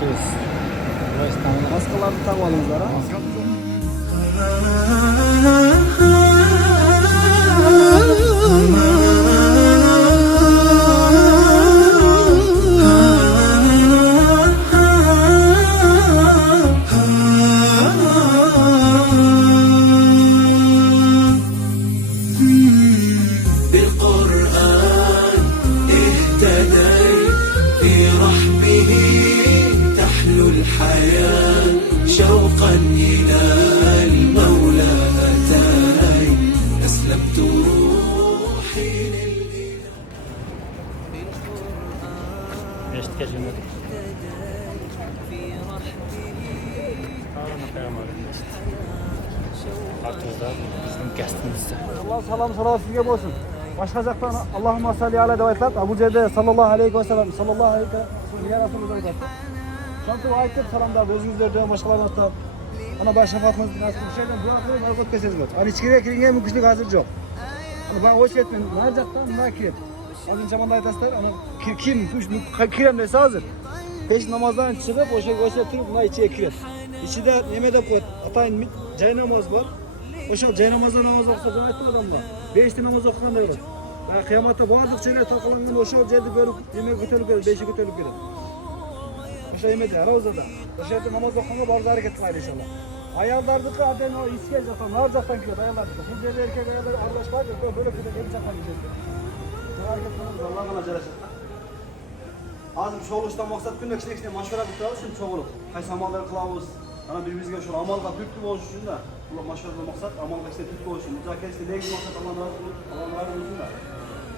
Görüşürüz. Bu İstanbul'un maskalarını takmadınızlar ha? شوقا إلى المولى أتاي أسلمت روحي للإله. Eşlik edilmedi. Artırda bizim kestimizde. Allah salam salavat sizge bolsun. Başka jaktan Allahumma salli ala devaytlar. Bu жерде sallallahu aleyhi ve sellem sallallahu aleyhi ve sellem ya Resulullah aytadi. Şantı aytып salamдар өзүңүздөрдөн башкаларыңыздан ana baş şafaatınız nasıl bir şeyden bu akıllı algıt kesiniz var. Hani içkiriye kiringe mümkünlük hazır yok. Hani ben hoş etmedim. Ne jaktan ne kirem. Azın zamanda aytasızlar. Hani kim kirem dese hazır. Beş namazdan çıkıp o şey gösterip buna içiye kirem. İçide nemede atayın cay namaz var. O şey cay namazda namaz okusa can aytты adamlar. Beşti namaz okukan da var. Yani kıyamatta bazı şeyler takılangan o şey yerde görüp yemek götürüp gelir, beşi götürüp gelir. O şey yemedi, Ravza'da. O şeyde namaz okukanlar bazı hareket kılaydı inşallah. Ayallardıkı adem o iskez jatan, nar jaktan kiriyordu ayallardıkı. Bu yerde erkek ayallar arkadaş var ya, böyle kıyıda gelip jaktan gideceğiz. Bu hareket kılamız Allah'a bana celaşat. Azım çoğuluştan maksat günde kişine maşvara bitiririz şimdi çoğulup. Kaysa amalları kılavuz. Ana birimizge şu amalga türkü olsun için de. Bu maşvara maksat amalga işte türkü olsun. Müzakeresi neydi maksat Allah'ın razı olsun da.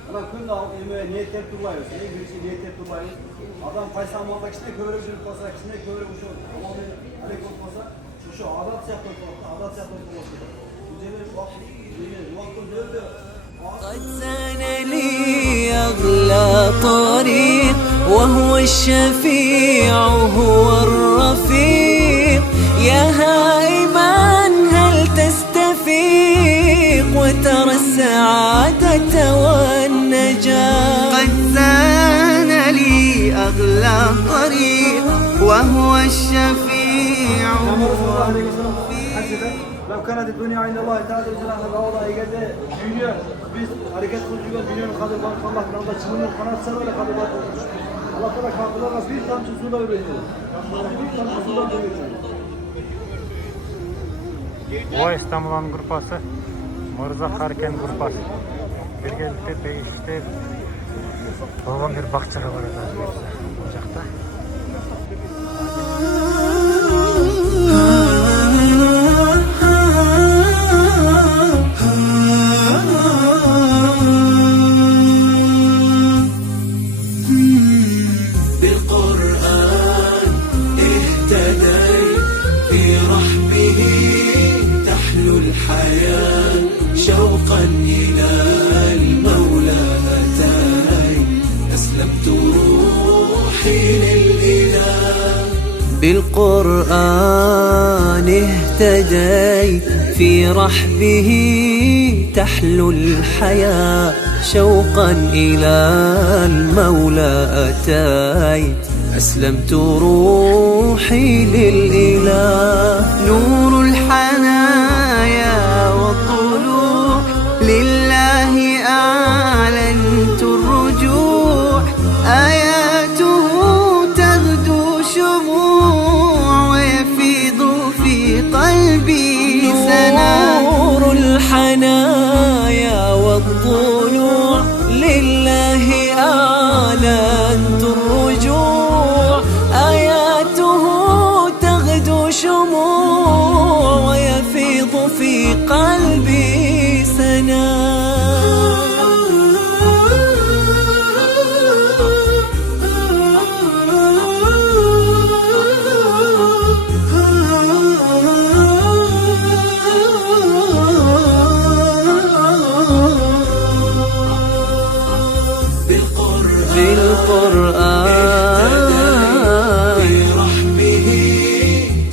Ana günde yemeğe niyet et durmayız. Birisi niyet et durmayız. Adam kaysa amalga kişine köre bir çocuk olsa, kişine köre bir çocuk. Allah'ın aleyk olmasa. Şu adat yapmak olsa, adat yapmak olsa. Güzel vaktim dördü. قد زان لي أغلى طريق وهو الشفيع هو الرفيق يا هائما هل تستفيق وترى السعادة والنجاة قد زان لي أغلى طريق وهو الشفيع هو الرفيق لو كانت الدنيا عند الله تعالى جناح الأوضاع يجد dünya biz hareket kılıyoruz dünyanın kadar var Allah burada çımının kanat sarıyla kadar var Allah Teala kalkılarına bir tamçı suda üretiyor bir tamçı suda üretiyor O İstanbul'un grupası Mırza Harken grupası. Birgelikte Beyiş'te babam bir bakçaga baradi bu jakta. شوقا إلى المولى أتاي أسلمت روحي للإله بالقرآن اهتديت في رحبه تحلو الحياة شوقا إلى المولى أتيت أسلمت روحي للإله نور الحنايا لله أعلنت الرجوع آياته تغدو شموع ويفيض في قلبي سنا نور الحنايا والضلوع لله أعلنت الرجوع آياته تغدو شموع ويفيض في قلبي بالقرآن برحمه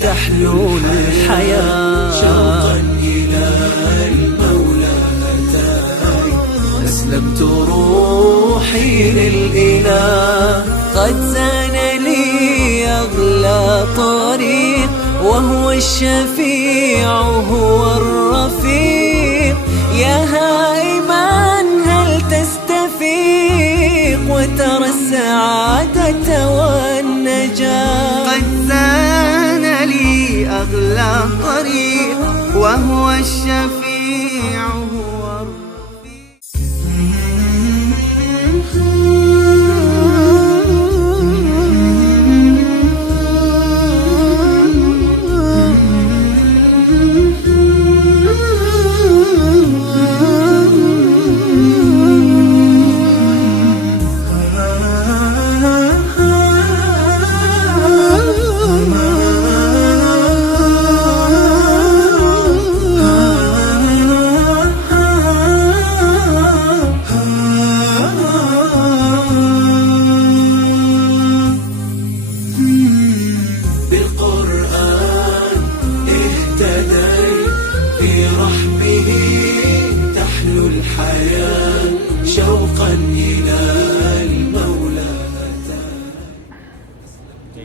تحلو الحياة شوقا إلى المولى أتاي أسلمت روحي للإله قد زان لي أغلى وهو الشفيع هو الرفيق. يا هائما هل تستفيق وترى السعادة والنجاة؟ قد زان لي أغلى طريق وهو الشفيع هو الرفيق.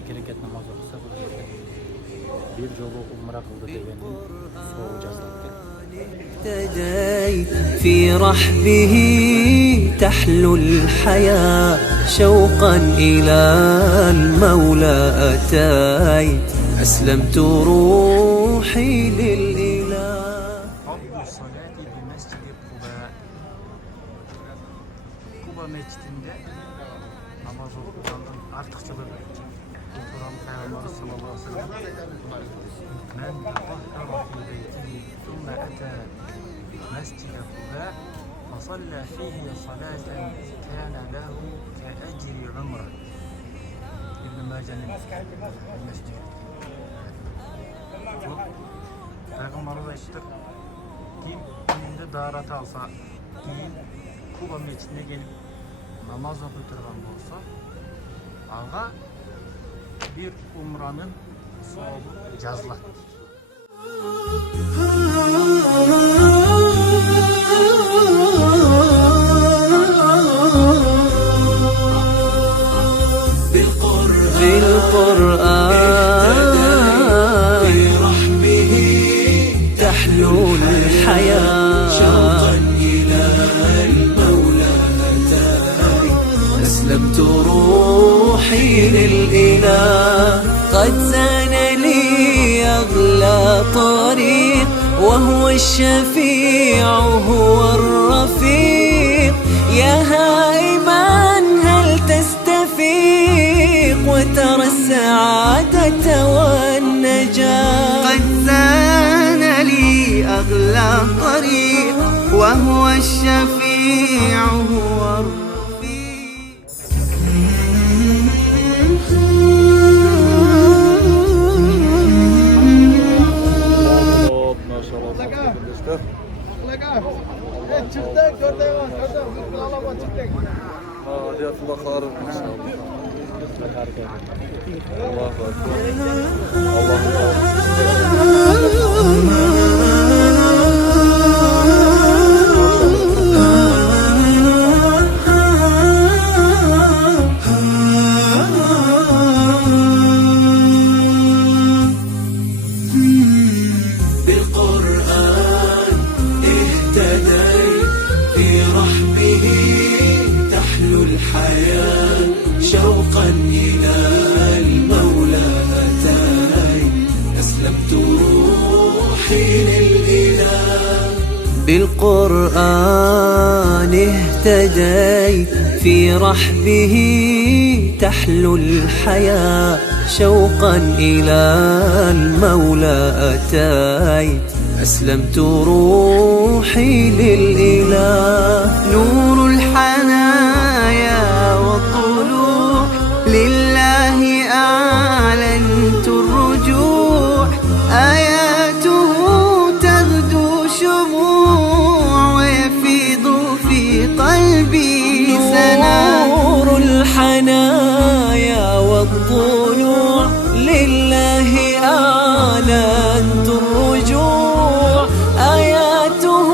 Kereket namazı olsa bir yolu umra kıldı devenin soğuğu yazıldı. اهتديت في رحبه تحلو الحياة شوقا إلى المولى أتيت أسلمت روحي للإله. قبل الصلاة بمسجد قباء. Kuba mescidinde namaz okumanın artıkçılığı Kur'an Peygamber sallallahu aleyhi ve sellem men tatahhara fi beytihi thumma ata mescid Kuba fasalla fihi salaten kana lahu ka'ecri umre. İbn Mace'nin mescidi. Peygamberimiz ayttık. Kim gününde darat alsa, kim Kuba mescidine gelip namaz okuturgan bolsa, ağa bir umranın soğuğu yazılat. بالقرآن تحلو الحياة شوقا إلى المولى أتاي أسلمت روحي للإله. قد زان لي أغلى طريق وهو الشفيع هو الرفيق. يا هائما هل تستفيق وترى السعادة والنجاة؟ قد زان لي أغلى طريق وهو الشفيع هو الرفيق. Hadiyatullah harun inşallah. Allahu Ekber. بالقرآن اهتديت في رحبه تحلو الحياة شوقا إلى المولى أتاي أسلمت روحي للإله. بالقرآن اهتديت في رحبه تحلو الحياة شوقا إلى المولى أتيت أسلمت روحي للإله. نور الحنايا والطلوع لله أعلنت الرجوع. آياته تغدو شموع ويفيض في قلبي سنا. نور الحنايا والطلوع لله أعلنت الرجوع. آياته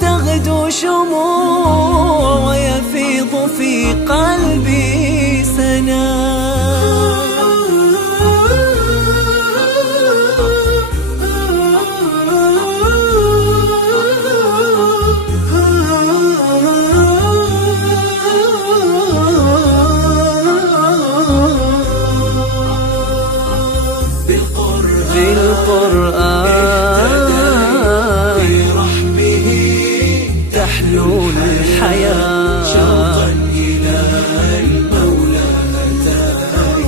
تغدو شموع ويفيض في قلبي سنا. تحلو الحياة شوقا إلى المولى أتاي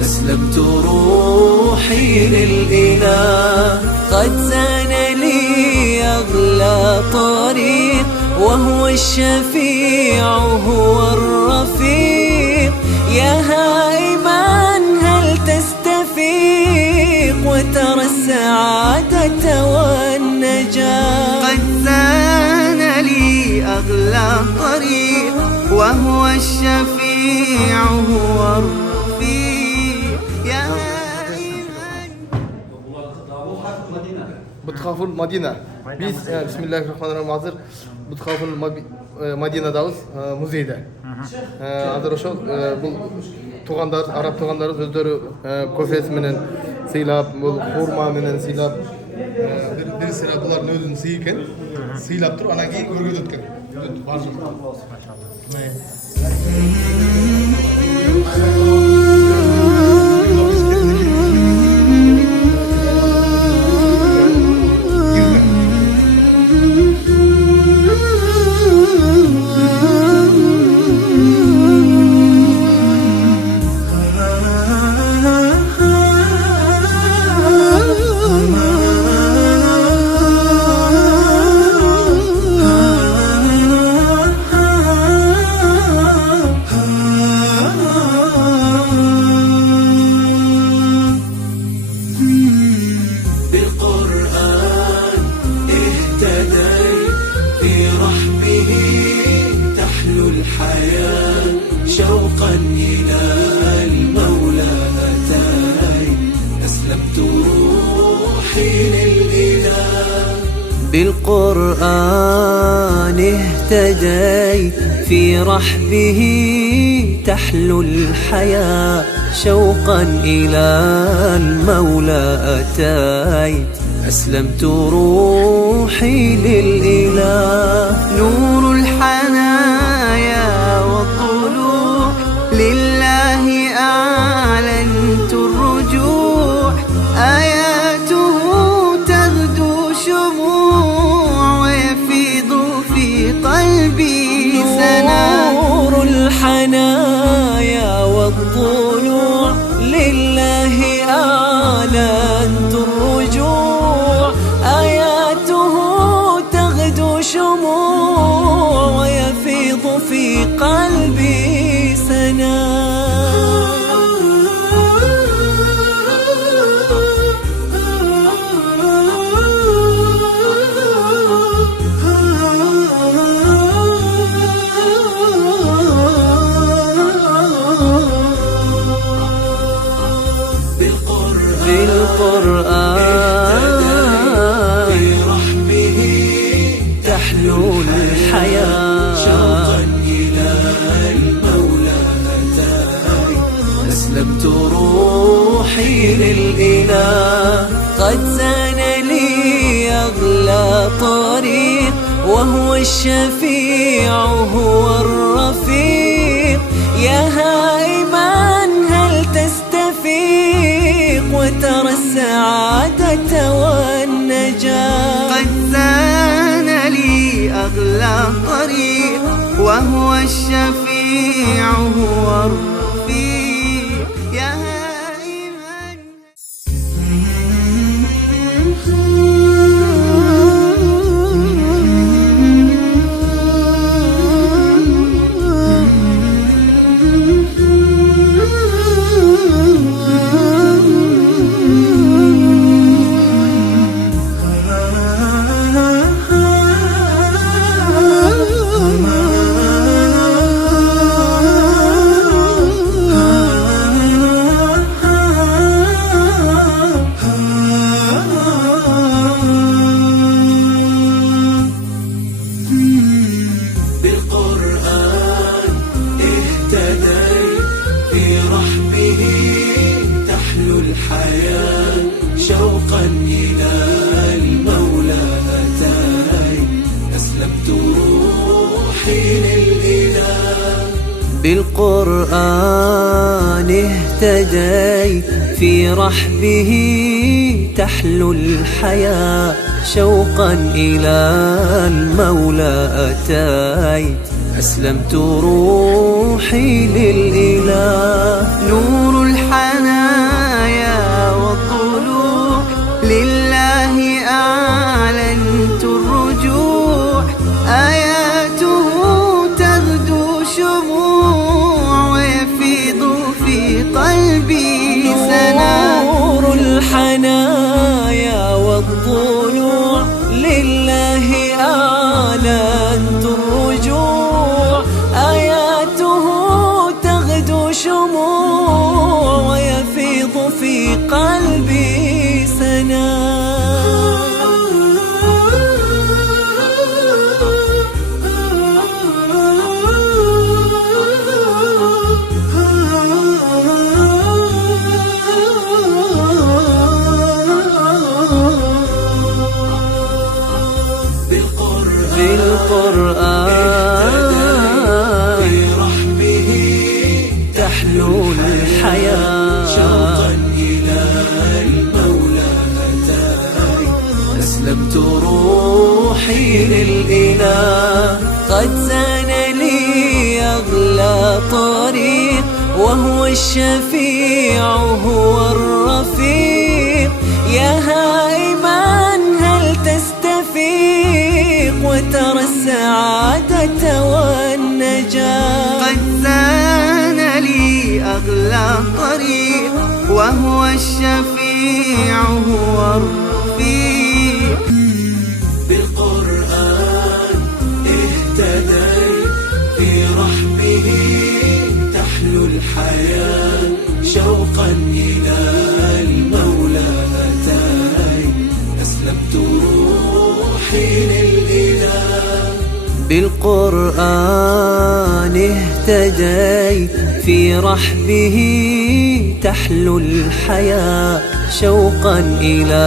أسلمت روحي للإله قد زان لي أغلى طريق وهو الشفيع هو الرفيق يا هائما هل تستفيق وترى السعادة والنجاة قد زان لي أغلى طريق وهو الشفيع هو الرفيق يا Butkhaful Madina. Biz Bismillahirrahmanirrahim hazır Butkhaful Madina'dayız muzeyde. Hazır ошол бул туугандар, араб туугандарыбыз өздөрү кофеси менен сыйлап, бул хурма менен сыйлап, бир сыйлап булардын өзүнүн сыйы экен. Сыйлап туруп анан кийин өргөзөт экен. Бар жок. شوقا إلى المولى أتاي أسلمت روحي للإله بالقرآن اهتديت في رحبه تحلو الحياة شوقا إلى المولى أتايت أسلمت روحي للإله نور الحنايا لله أعلنت الرجوع آياته تغدو شموع ويفيض في قلبي سنا نور الحنايا والضلوع لله أعلنت الرجوع آياته تغدو شموع ويفيض في قلبي بالقرآن برحمه تحلو الحياة شوقا إلى المولى أتاي أسلمت روحي للإله قد زان لي أغلى طريق وهو الشفيع هو الرفيق يا هائما هل تستفيق وترى السعادة والنجاة قد زان لي أغلى طريق وهو الشفيع هو الرفيق يا هائما شوقا إلى المولى أتاي أسلمت روحي للإله بالقرآن اهتديت في رحبه تحلو الحياة شوقا إلى المولى أتيت أسلمت روحي للإله. نور الحنايا والضلوع لله أعلنت الرجوع. آياته تغدو شموع ويفيض في قلبي سنا. نور الحنايا والضلوع لله أعلنت الرجوع. آياته تغدو شموع ويفيض في قلبي سنا. بالقرآن برحمه تحلو الحياة. شوقا إلى المولى أتاي أسلمت روحي للإله. قد زان لي أغلى طريق وهو الشفيع هو الرفيق. يا هائما هل تستفيق وترى السعادة والنجاة. قد زان لي أغلى طريق وهو الشفيع هو الرفيق. بالقرآن اهتديت في رحمه تحلو الحياة. شوقا إلى المولى أتاي أسلمت روحي للإله. بالقرآن اهتديت في رحبه تحلو الحياة. شوقا إلى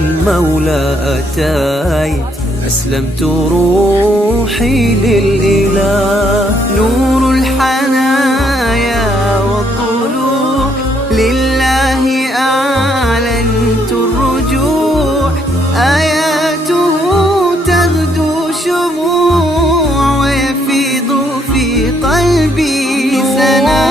المولى أتيت أسلمت روحي للإله. نور الحنايا والضلوع لله أعلنت الرجوع. آياته تغدو شموع ويفيض في قلبي سنا.